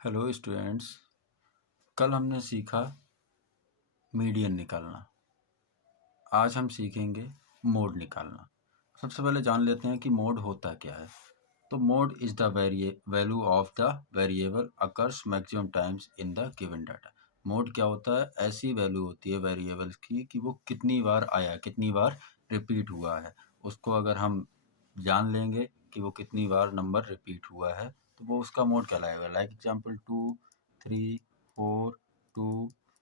Hello students. कल हमने सीखा मीडियन निकालना। आज हम सीखेंगे मोड निकालना। सबसे पहले जान लेते हैं कि मोड होता क्या है। तो mode is the value of the variable occurs maximum times in the given data. Mode क्या होता है? ऐसी वैल्यू होती है वेरिएबल्स की कि वो कितनी बार आया, कितनी बार रिपीट हुआ है। उसको अगर हम जान लेंगे कि वो कितनी बार नंबर रिपीट हुआ है तो वो उसका मोड कहलाएगा। Like example 2, 3, 4, 2,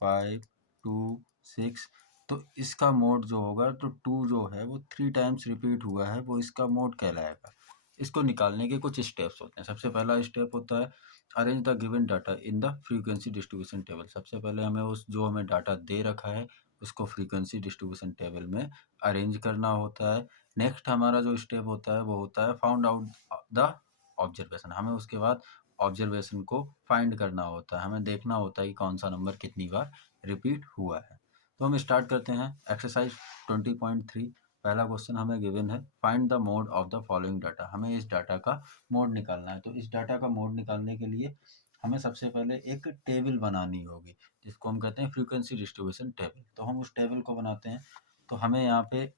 5, 2, 6। तो इसका मोड जो होगा, तो 2 जो है वो 3 टाइम्स रिपीट हुआ है, वो इसका मोड कहलाएगा। इसको निकालने के कुछ स्टेप्स होते हैं। सबसे पहला स्टेप होता है arrange the given data in the frequency distribution table. सबसे पहले हमें जो हमें डाटा दे रखा है उसको फ्रीक्वेंसी डिस्ट्रीब्यूशन टेबल में अरेंज करना होता है। नेक्स्ट हमारा जो स्टेप होता है वो होता है फाउंड आउट द ऑब्जर्वेशन। हमें उसके बाद ऑब्जर्वेशन को फाइंड करना होता है। हमें देखना होता है कि कौन सा नंबर कितनी बार रिपीट हुआ है। तो हम स्टार्ट करते हैं एक्सरसाइज 20.3। पहला क्वेश्चन हमें गिवन है find the mode of the following data. हमें इस डाटा का मोड निकालना है। तो इस डाटा का मोड निकालने के लिए हमें सबसे पहले एक टेबल बनानी होगी जिसको हम कहते हैं फ्रीक्वेंसी डिस्ट्रीब्यूशन टेबल। तो हम उस टेबल को बनाते हैं। तो हमें यहाँ पे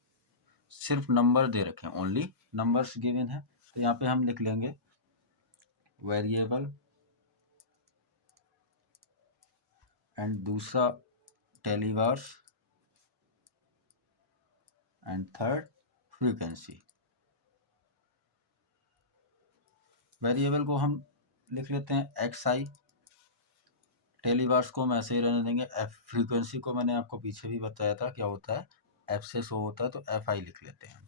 सिर्फ नंबर दे रखे हैं, ओनली नंबर्स गिवन है। तो यहाँ पे हम लिख लेंगे वेरिएबल एंड दूसरा टेलीवर्स एंड थर्ड फ्रीक्वेंसी। वेरिएबल को हम लिख लेते हैं एक्स आई, टेलीवर्स को हम ऐसे ही रहने देंगे। एफ फ्रीक्वेंसी को मैंने आपको पीछे भी बताया था क्या होता है, एफ से शो होता है, तो एफ आई लिख लेते हैं।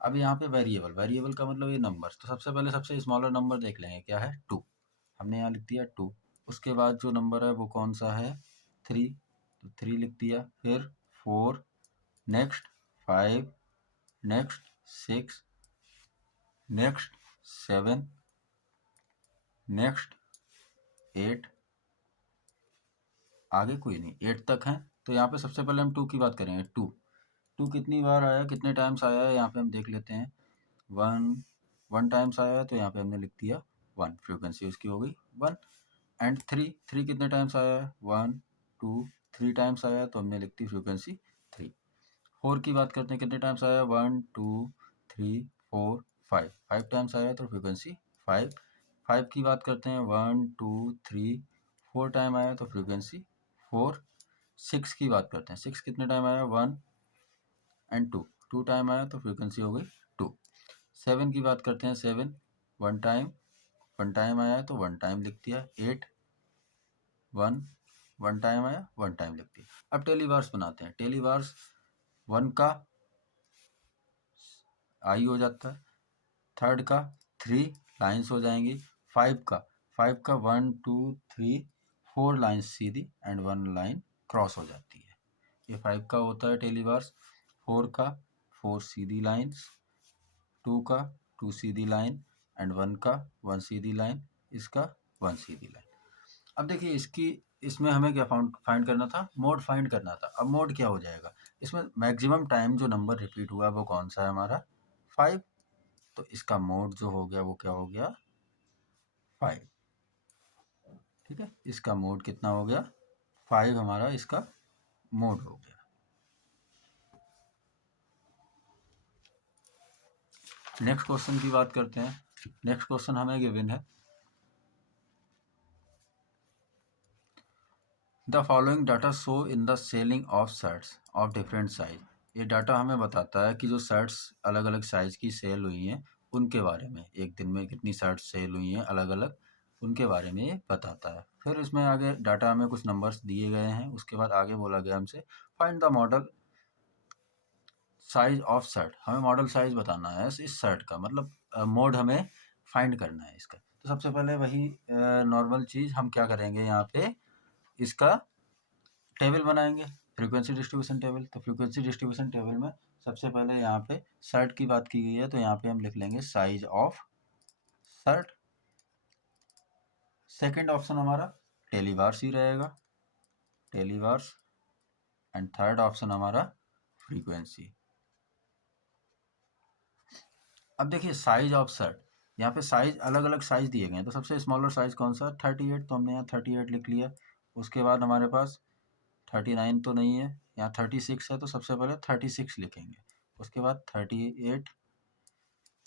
अब यहाँ पे वेरिएबल, वेरिएबल का मतलब ये नंबर। तो सबसे पहले सबसे स्मॉलर नंबर देख लेंगे, क्या है 2। हमने यहाँ लिख दिया 2। उसके बाद जो नंबर है वो कौन सा है 3, तो 3 लिख दिया। फिर 4, नेक्स्ट 5, नेक्स्ट 6, नेक्स्ट 7, नेक्स्ट 8। आगे कोई नहीं, 8 तक है। तो यहाँ पे सबसे पहले हम 2 की बात करेंगे। 2 कितनी बार आया, कितने टाइम्स आया है, यहाँ पे हम देख लेते हैं। 1 टाइम्स आया है तो यहाँ पे हमने लिख दिया 1, फ्रीक्वेंसी उसकी हो गई 1। एंड 3 कितने टाइम्स आया है, 1, 2, 3 टाइम्स आया है तो हमने लिख दी फ्रीक्वेंसी 3। 4 की बात करते हैं, कितने टाइम्स आया है, 1, 2, 3, 4, 5 टाइम्स आया है तो फ्रीक्वेंसी 5। 5 की बात करते हैं, 1, 2, 3, 4 टाइम आया है तो फ्रीक्वेंसी 4। 6 की बात करते हैं, 6 कितने टाइम आया, 1 एंड 2 टाइम आया तो फ्रीक्वेंसी हो गई 2। 7 की बात करते हैं, 7 1 टाइम आया है तो 1 टाइम लिख दिया। 8 1 टाइम आया, 1 टाइम लिख दिया। अब टेलीवार्स बनाते हैं। टेलीवार्स 1 का आई हो जाता है, थर्ड का 3 लाइन्स हो जाएंगी, 5 का 1 2 3 4 lines Sidhi and 1 line cross हो जाती है। ये 5 का होता है टेलीवार्स। 4 का 4 सीधी लाइन्स, 2 का 2 सीधी लाइन एंड 1 का 1 सीधी लाइन, इसका 1 सीधी लाइन। अब देखिए इसमें हमें क्या फाइंड करना था, मोड फाइंड करना था। अब मोड क्या हो जाएगा, इसमें मैक्सिमम टाइम जो नंबर रिपीट हुआ वो कौन सा है हमारा 5। तो इसका मोड जो हो गया वो क्या हो गया 5। ठीक है, इसका मोड कितना हो गया 5, हमारा इसका मोड हो गया। नेक्स्ट क्वेश्चन की बात करते हैं। नेक्स्ट क्वेश्चन हमें गिवन है the following data show in the selling of shirts of different size. ये डाटा हमें बताता है कि जो शर्ट्स अलग अलग साइज की सेल हुई हैं उनके बारे में, एक दिन में कितनी शर्ट्स सेल हुई हैं अलग अलग, उनके बारे में ये बताता है। फिर इसमें आगे डाटा में कुछ नंबर्स दिए गए हैं। उसके बाद आगे बोला गया हमसे find the model size of shirt. हमें मॉडल साइज बताना है इस शर्ट का, मतलब मोड हमें फाइंड करना है इसका। तो सबसे पहले वही नॉर्मल चीज़ हम क्या करेंगे, यहाँ पे इसका टेबल बनाएंगे, फ्रीक्वेंसी डिस्ट्रीब्यूशन टेबल। तो फ्रीक्वेंसी डिस्ट्रीब्यूशन टेबल में सबसे पहले यहाँ पे शर्ट की बात की गई है तो यहाँ पे हम लिख लेंगे size of shirt. Second option हमारा टेलीवार्स ही रहेगा, टेलीवार्स। एंड थर्ड ऑप्शन हमारा फ्रीक्वेंसी। अब देखिए साइज ऑफ शर्ट, यहाँ पे साइज अलग अलग साइज दिए गए हैं, तो सबसे स्मॉलर साइज कौन सा 38, तो हमने यहाँ 38 लिख लिया। उसके बाद हमारे पास 39 तो नहीं है, यहाँ 36 है, तो सबसे पहले 36 लिखेंगे। उसके बाद 38,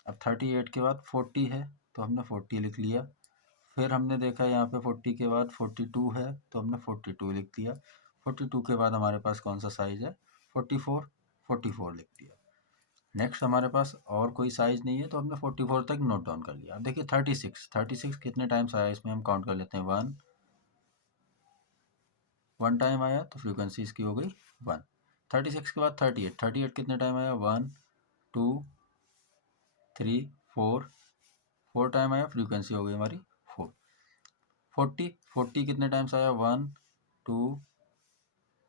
अब 38 के बाद 40 है, तो हमने 40 लिख लिया। फिर हमने देखा यहाँ पे 40 के बाद 42 है, तो हमने 42 लिख दिया। 42 के बाद हमारे पास कौन सा साइज है 44, 44 लिख दिया। नेक्स्ट हमारे पास और कोई साइज नहीं है, तो हमने 44 तक नोट डाउन कर लिया। अब देखिए 36 कितने टाइम्स आया, इसमें हम काउंट कर लेते हैं। वन टाइम आया, तो फ्रीक्वेंसी इसकी हो गई 1। 36 के बाद 38 कितने टाइम आया, 1 2 3 4 टाइम आया, फ्रीक्वेंसी हो गई हमारी 4। 40 कितने टाइम्स आया, 1 2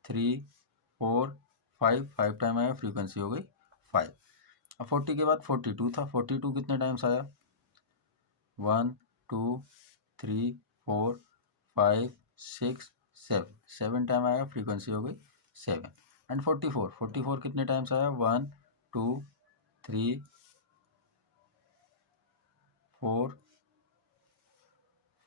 3 4 5 टाइम आया, फ्रीक्वेंसी हो गई 5। अब 40 के बाद 42 था, 42 कितने टाइम्स आया, 1 2 3 4 5 6 7, 7 टाइम आया, फ्रीक्वेंसी हो गई 7। एंड 44 कितने टाइम्स आया, 1 2 3 4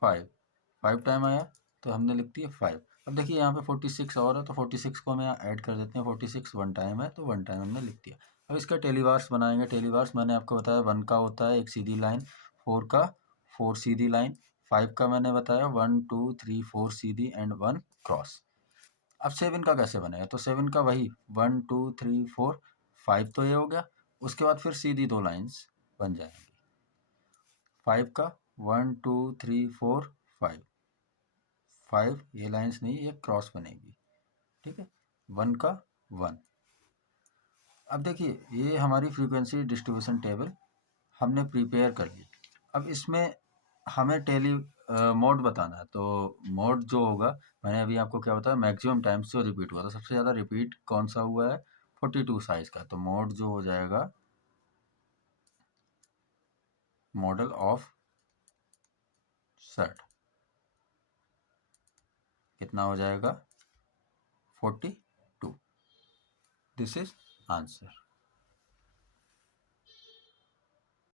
5 टाइम आया, तो हमने लिख दिया 5। अब देखिए यहाँ पे 46 और है, तो 46 को हम यहाँ ऐड कर देते हैं। 46 वन टाइम है, तो वन टाइम हमने लिख दिया। अब इसका टेलीवार्स बनाएंगे। टेलीवार्स मैंने आपको बताया 1 का होता है एक सीधी लाइन, 4 का 4 सीधी लाइन, 5 का मैंने बताया 1 2 3 4 सीधी एंड 1 क्रॉस। अब 7 का कैसे बनेगा, तो 7 का वही 1 2 3 4 5 तो ये हो गया। उसके बाद फिर सीधी दो लाइन्स बन जाएंगी। 5 का 1 2 3 4 5, 5 ये लाइन्स नहीं, ये क्रॉस बनेगी, ठीक है। 1 का 1। अब देखिए ये हमारी फ्रीक्वेंसी डिस्ट्रीब्यूशन टेबल हमने प्रिपेयर कर ली। अब इसमें हमें मोड बताना है, तो मोड जो होगा, मैंने अभी आपको क्या बताया, मैक्सिमम टाइम्स जो रिपीट हुआ, तो सबसे ज़्यादा रिपीट कौन सा हुआ है 42 साइज का, तो मोड जो हो जाएगा मॉडल ऑफ सेट कितना हो जाएगा 42। This is answer.